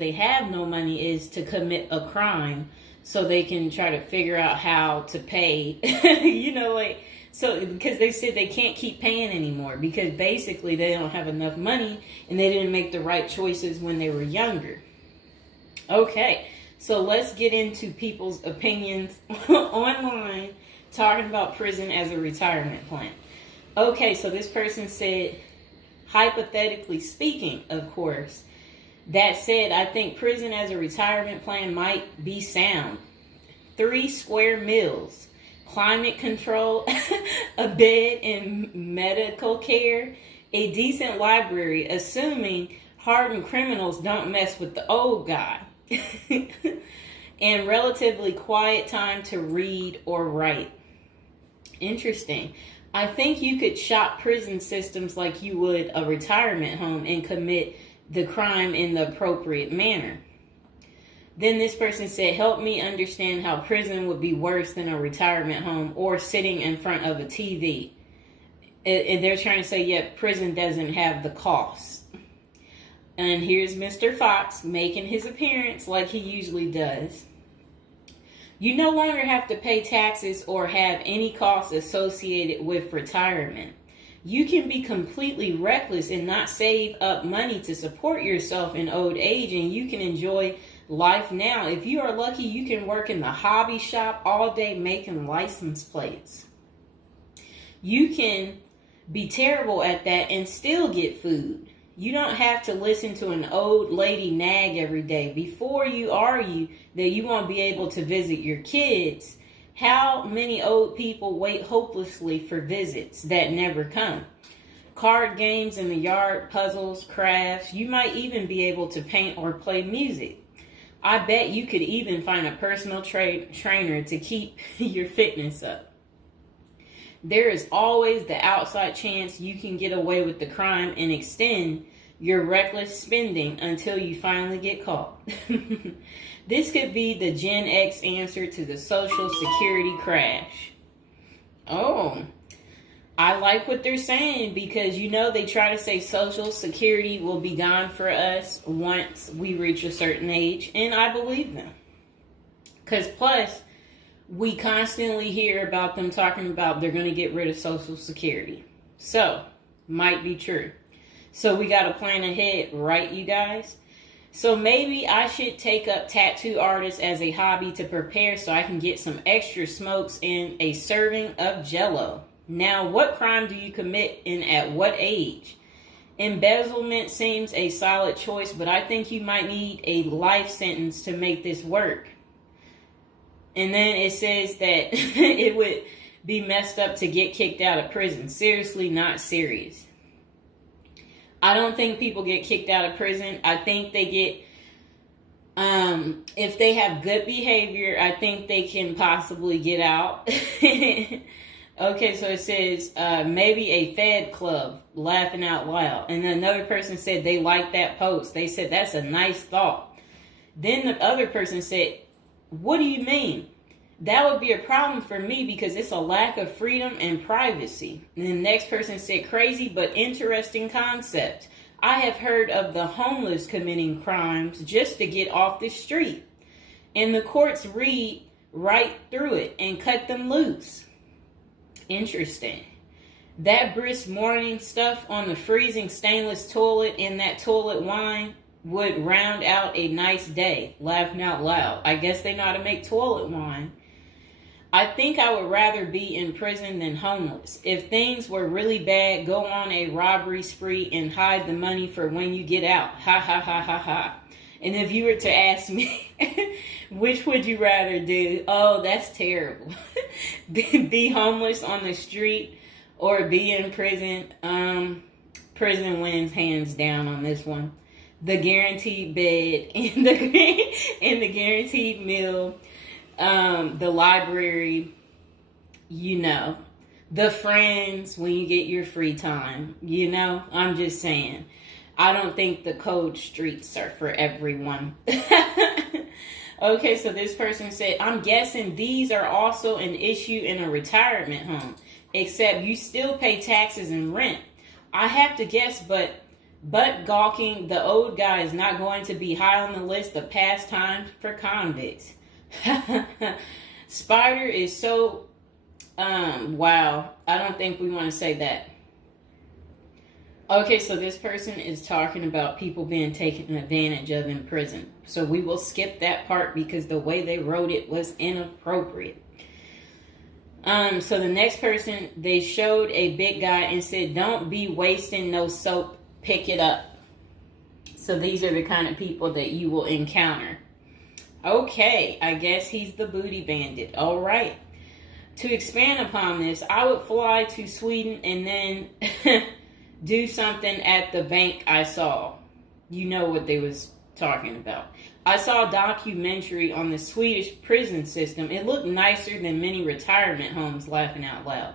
they have no money is to commit a crime so they can try to figure out how to pay. So because they said they can't keep paying anymore because basically they don't have enough money and they didn't make the right choices when they were younger. Okay, so let's get into people's opinions online talking about prison as a retirement plan. Okay, so this person said, hypothetically speaking, of course, that said, I think prison as a retirement plan might be sound. 3 square meals, climate control, a bed and medical care, a decent library, assuming hardened criminals don't mess with the old guy, and relatively quiet time to read or write. Interesting. I think you could shop prison systems like you would a retirement home and commit the crime in the appropriate manner. Then this person said, help me understand how prison would be worse than a retirement home or sitting in front of a TV. And they're trying to say, yeah, prison doesn't have the costs. And here's Mr. Fox making his appearance like he usually does. You no longer have to pay taxes or have any costs associated with retirement. You can be completely reckless and not save up money to support yourself in old age, and you can enjoy life now. If you are lucky, you can work in the hobby shop all day making license plates. You can be terrible at that and still get food. You don't have to listen to an old lady nag every day before you argue that you won't be able to visit your kids. How many old people wait hopelessly for visits that never come? Card games in the yard, puzzles, crafts. You might even be able to paint or play music. I bet you could even find a personal trainer to keep your fitness up. There is always the outside chance you can get away with the crime and extend your reckless spending until you finally get caught. This could be the Gen X answer to the Social Security crash. Oh, I like what they're saying because, they try to say Social Security will be gone for us once we reach a certain age, and I believe them. Because plus, we constantly hear about them talking about they're going to get rid of Social Security. So, might be true. So we got to plan ahead, right, you guys? So maybe I should take up tattoo artists as a hobby to prepare so I can get some extra smokes and a serving of Jell-O. Now, what crime do you commit and at what age? Embezzlement seems a solid choice, but I think you might need a life sentence to make this work. And then it says that it would be messed up to get kicked out of prison. Seriously, not serious. I don't think people get kicked out of prison. I think they get, if they have good behavior, I think they can possibly get out. Okay, so it says maybe a Fed club, laughing out loud. And another person said they liked that post. They said, that's a nice thought. Then the other person said, what do you mean? That would be a problem for me because it's a lack of freedom and privacy. And the next person said, crazy but interesting concept. I have heard of the homeless committing crimes just to get off the street. And the courts read right through it and cut them loose. Interesting. That brisk morning stuff on the freezing stainless toilet and that toilet wine would round out a nice day. Laughing out loud. I guess they know how to make toilet wine. I think I would rather be in prison than homeless. If things were really bad, go on a robbery spree and hide the money for when you get out. Ha ha ha ha ha. And if you were to ask me, which would you rather do? Oh, that's terrible. Be homeless on the street or be in prison? Prison wins hands down on this one. The guaranteed bed and the guaranteed meal. The library, the friends when you get your free time, I'm just saying. I don't think the cold streets are for everyone. Okay, so this person said, I'm guessing these are also an issue in a retirement home, except you still pay taxes and rent. I have to guess, but But gawking, the old guy is not going to be high on the list of pastimes for convicts. Spider is so, wow. I don't think we want to say that. Okay, so this person is talking about people being taken advantage of in prison. So we will skip that part because the way they wrote it was inappropriate. So the next person, they showed a big guy and said, "Don't be wasting no soap, pick it up." So these are the kind of people that you will encounter. Okay, I guess he's the booty bandit. All right. To expand upon this, I would fly to Sweden and then do something at the bank I saw. You know what they was talking about. I saw a documentary on the Swedish prison system. It looked nicer than many retirement homes, laughing out loud.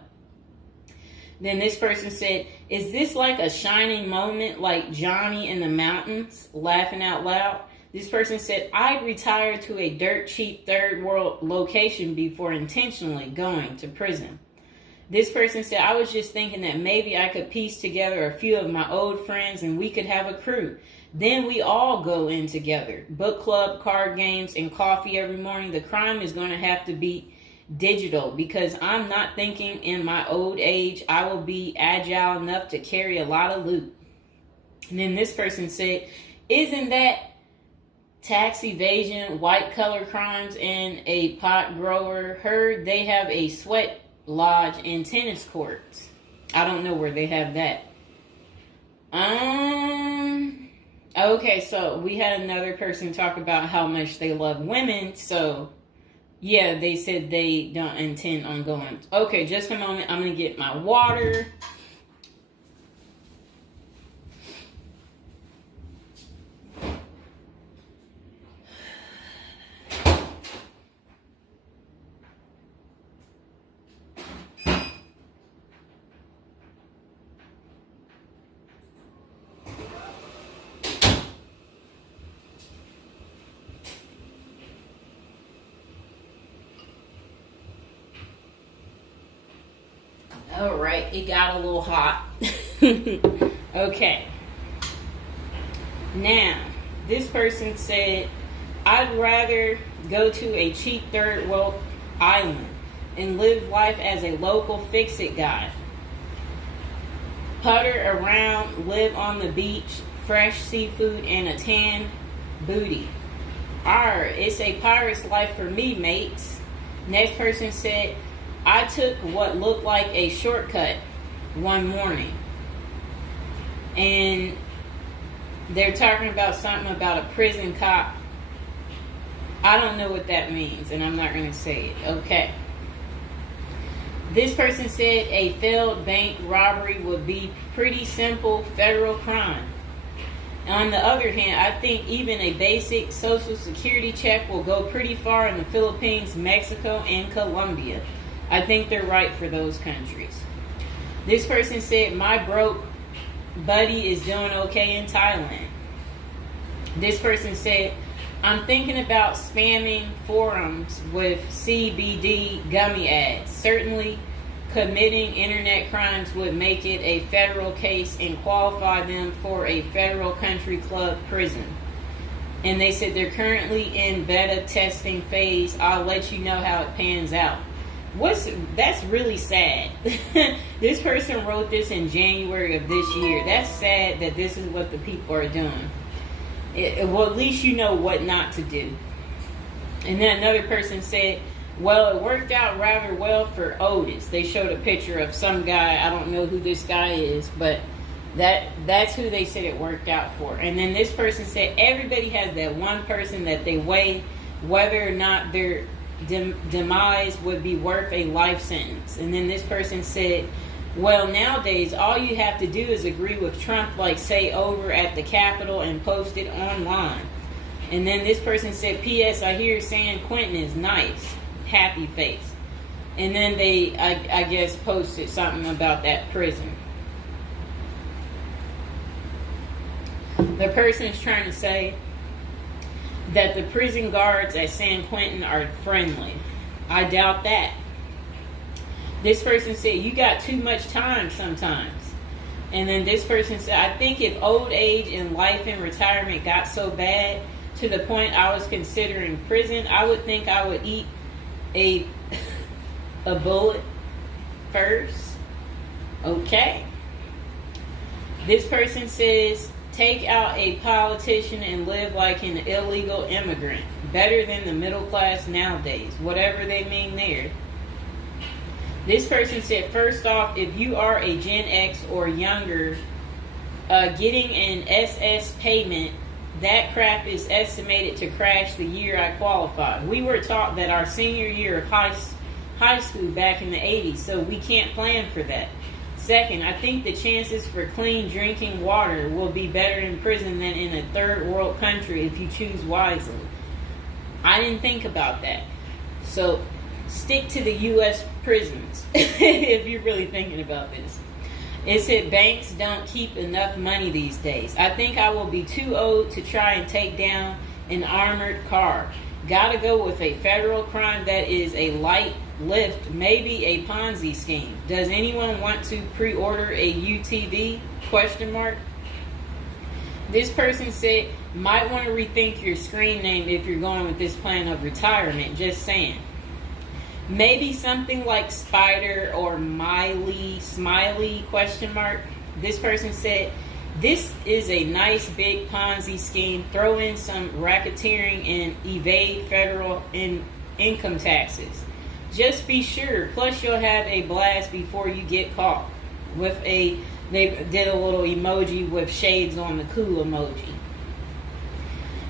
Then this person said, "Is this like a shining moment like Johnny in the Mountains?" Laughing out loud. This person said, "I'd retire to a dirt cheap third world location before intentionally going to prison." This person said, "I was just thinking that maybe I could piece together a few of my old friends and we could have a crew. Then we all go in together. Book club, card games, and coffee every morning. The crime is going to have to be digital because I'm not thinking in my old age I will be agile enough to carry a lot of loot." And then this person said, "Isn't that tax evasion, white collar crimes, and a pot grower? Heard they have a sweat lodge and tennis courts." I don't know where they have that. Okay, so we had another person talk about how much they love women. So yeah, they said they don't intend on going. Okay, just a moment. I'm gonna get my water. All right, it got a little hot. Okay. Now, this person said, "I'd rather go to a cheap third world island and live life as a local fix-it guy. Putter around, live on the beach, fresh seafood, and a tan booty. It's a pirate's life for me, mates." Next person said, "I took what looked like a shortcut one morning." And they're talking about something about a prison cop. I don't know what that means, and I'm not going to say it. Okay. This person said a failed bank robbery would be pretty simple federal crime. On the other hand, I think even a basic social security check will go pretty far in the Philippines, Mexico, and Colombia. I think they're right for those countries. This person said, "My broke buddy is doing okay in Thailand." This person said, "I'm thinking about spamming forums with CBD gummy ads. Certainly committing internet crimes would make it a federal case and qualify them for a federal country club prison." And they said they're currently in beta testing phase. I'll let you know how it pans out. That's really sad. This person wrote this in January of this year. That's sad that this is what the people are doing. Well, at least you know what not to do. And then another person said, "Well, it worked out rather well for Otis." They showed a picture of some guy. I don't know who this guy is, but that's who they said it worked out for. And then this person said everybody has that one person that they weigh whether or not their demise would be worth a life sentence. And then this person said, "Well, nowadays all you have to do is agree with Trump, like say over at the Capitol, and post it online." And then this person said, "P.S. I hear San Quentin is nice, happy face." And then they, I guess, posted something about that prison. The person is trying to say that the prison guards at San Quentin are friendly. I doubt that. This person said, "You got too much time sometimes." And then this person said, I think if old age and life in retirement got so bad to the point I was considering prison, I would think I would eat a a bullet first. Okay. This person says, take out a politician and live like an illegal immigrant. Better than the middle class nowadays. Whatever they mean there. This person said, first off, if you are a Gen X or younger, getting an SS payment, that crap is estimated to crash the year I qualified. We were taught that our senior year of high school back in the 80s, so we can't plan for that. Second, I think the chances for clean drinking water will be better in prison than in a third world country if you choose wisely. I didn't think about that. So stick to the U.S. prisons if you're really thinking about this. It said banks don't keep enough money these days. I think I will be too old to try and take down an armored car. Gotta go with a federal crime that is a light lift, maybe a Ponzi scheme. Does anyone want to pre-order a UTV? Question mark. This person said, might want to rethink your screen name if you're going with this plan of retirement. Just saying. Maybe something like Spider or Smiley, question mark. This person said, this is a nice big Ponzi scheme. Throw in some racketeering and evade federal income taxes. Just be sure. Plus you'll have a blast before you get caught. They did a little emoji with shades on the cool emoji.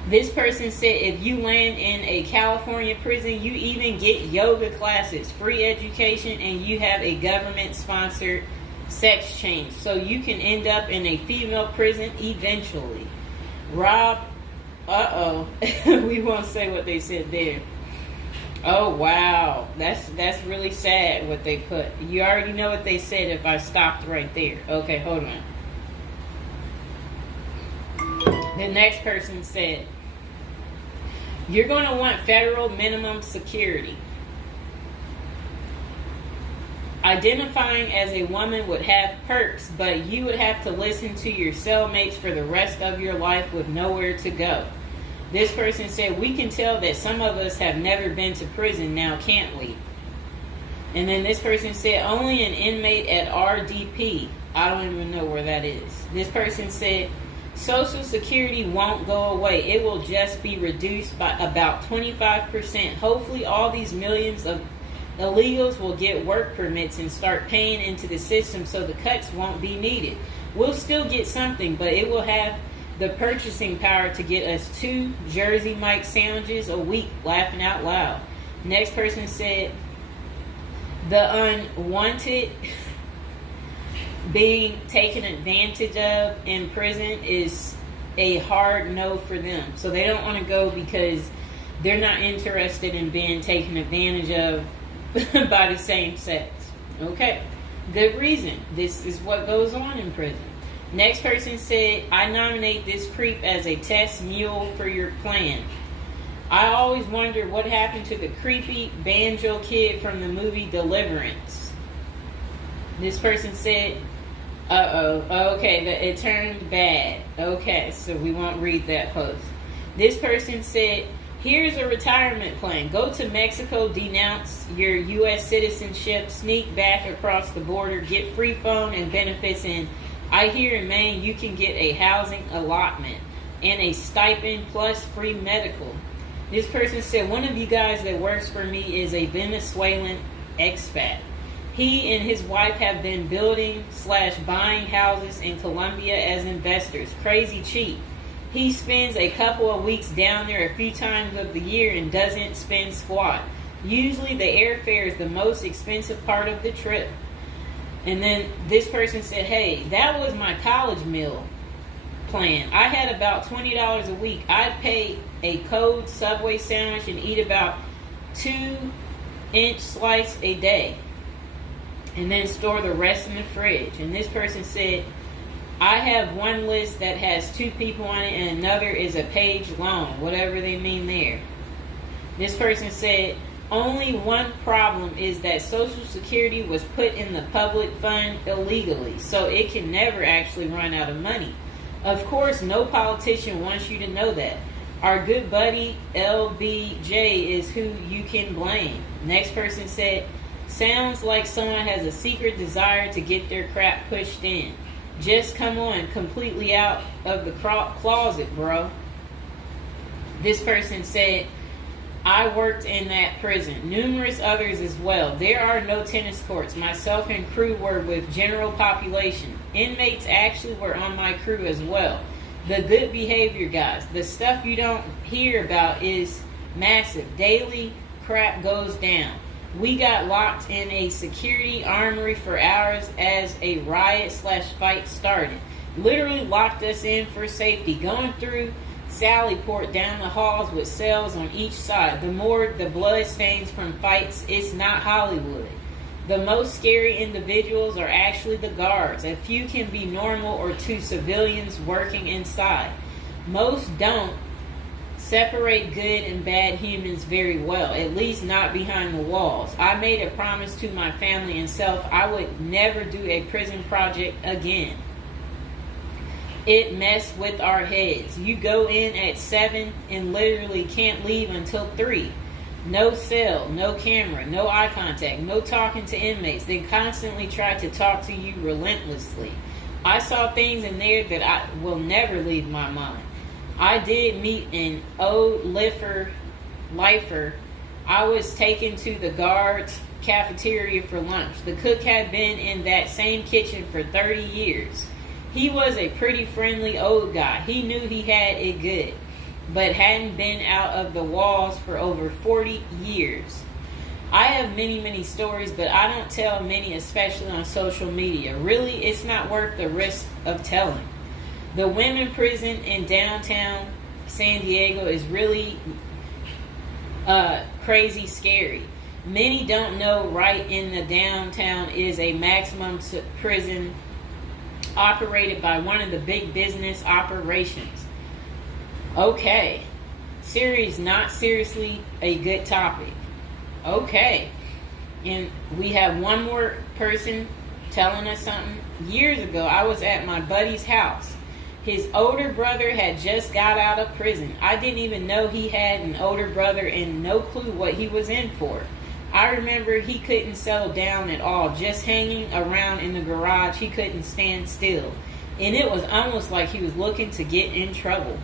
This person said if you land in a California prison, you even get yoga classes, free education, and you have a government-sponsored sex change. So you can end up in a female prison eventually. Rob, we won't say what they said there. Oh, wow. That's really sad what they put. You already know what they said if I stopped right there. Okay, hold on. The next person said, you're going to want federal minimum security. Identifying as a woman would have perks, but you would have to listen to your cellmates for the rest of your life with nowhere to go. This person said, we can tell that some of us have never been to prison now, can't we? And then this person said, only an inmate at RDP. I don't even know where that is. This person said, Social Security won't go away. It will just be reduced by about 25%. Hopefully all these millions of illegals will get work permits and start paying into the system so the cuts won't be needed. We'll still get something, but it will have the purchasing power to get us 2 Jersey Mike sandwiches a week, laughing out loud. Next person said, the unwanted being taken advantage of in prison is a hard no for them. So they don't want to go because they're not interested in being taken advantage of by the same sex. Okay, good reason. This is what goes on in prison. Next person said, I nominate this creep as a test mule for your plan. I always wonder what happened to the creepy banjo kid from the movie Deliverance. This person said, okay, it turned bad. Okay, so we won't read that post. This person said, here's a retirement plan. Go to Mexico, denounce your U.S. citizenship, sneak back across the border, get free phone and benefits, and I hear in Maine you can get a housing allotment and a stipend plus free medical. This person said, one of you guys that works for me is a Venezuelan expat. He and his wife have been building/buying houses in Colombia as investors. Crazy cheap. He spends a couple of weeks down there a few times of the year and doesn't spend squat. Usually the airfare is the most expensive part of the trip. And then this person said, hey, that was my college meal plan. I had about $20 a week. I'd pay a cold Subway sandwich and eat about 2-inch slice a day. And then store the rest in the fridge. And this person said, I have one list that has 2 people on it and another is a page long, whatever they mean there. This person said, Only one problem is that Social Security was put in the public fund illegally, so it can never actually run out of money. Of course, no politician wants you to know that. Our good buddy LBJ is who you can blame. Next person said, sounds like someone has a secret desire to get their crap pushed in. Just come on, completely out of the closet, bro. This person said, I worked in that prison. Numerous others as well. There are no tennis courts. Myself and crew were with general population. Inmates actually were on my crew as well. The good behavior guys. The stuff you don't hear about is massive. Daily crap goes down. We got locked in a security armory for hours as a riot/fight started. Literally locked us in for safety. Going through Sallyport down the halls with cells on each side. The more the blood stains from fights, it's not Hollywood. The most scary individuals are actually the guards. A few can be normal or two civilians working inside. Most don't separate good and bad humans very well, at least not behind the walls. I made a promise to my family and self I would never do a prison project again. It messed with our heads. You go in at 7 and literally can't leave until 3. No cell, no camera, no eye contact, no talking to inmates. They constantly try to talk to you relentlessly. I saw things in there that I will never leave my mind. I did meet an old lifer. I was taken to the guards' cafeteria for lunch. The cook had been in that same kitchen for 30 years. He was a pretty friendly old guy. He knew he had it good, but hadn't been out of the walls for over 40 years. I have many, many stories, but I don't tell many, especially on social media. Really, it's not worth the risk of telling. The women prison in downtown San Diego is really crazy scary. Many don't know right in the downtown is a maximum prison operated by one of the big business operations. Okay. Series not seriously a good topic. Okay. And we have one more person telling us something. Years ago, I was at my buddy's house. His older brother had just got out of prison. I didn't even know he had an older brother and no clue what he was in for. I remember he couldn't settle down at all, just hanging around in the garage. He couldn't stand still. And it was almost like he was looking to get in trouble.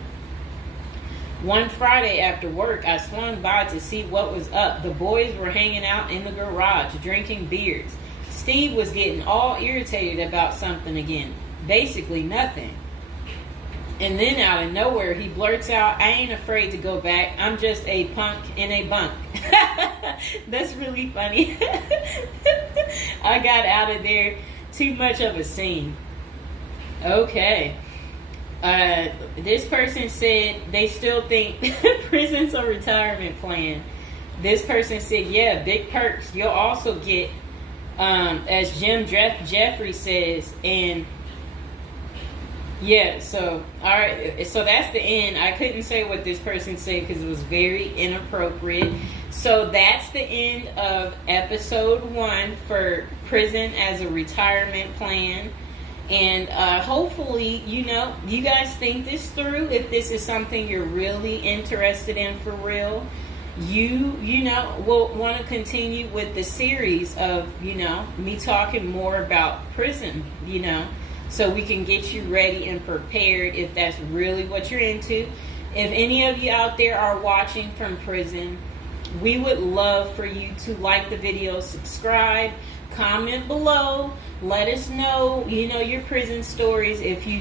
One Friday after work, I swung by to see what was up. The boys were hanging out in the garage, drinking beers. Steve was getting all irritated about something again. Basically nothing. And then out of nowhere, he blurts out, I ain't afraid to go back. I'm just a punk in a bunk. That's really funny. I got out of there. Too much of a scene. Okay. This person said they still think prison's a retirement plan. This person said, yeah, big perks. You'll also get, as Jim Jeffrey says, and yeah, so, all right, so that's the end. I couldn't say what this person said because it was very inappropriate. So that's the end of episode 1 for prison as a retirement plan. And hopefully, you guys think this through. If this is something you're really interested in for real, you will want to continue with the series of, me talking more about prison, so we can get you ready and prepared if that's really what you're into. If any of you out there are watching from prison, we would love for you to like the video, subscribe, comment below, let us know, your prison stories if you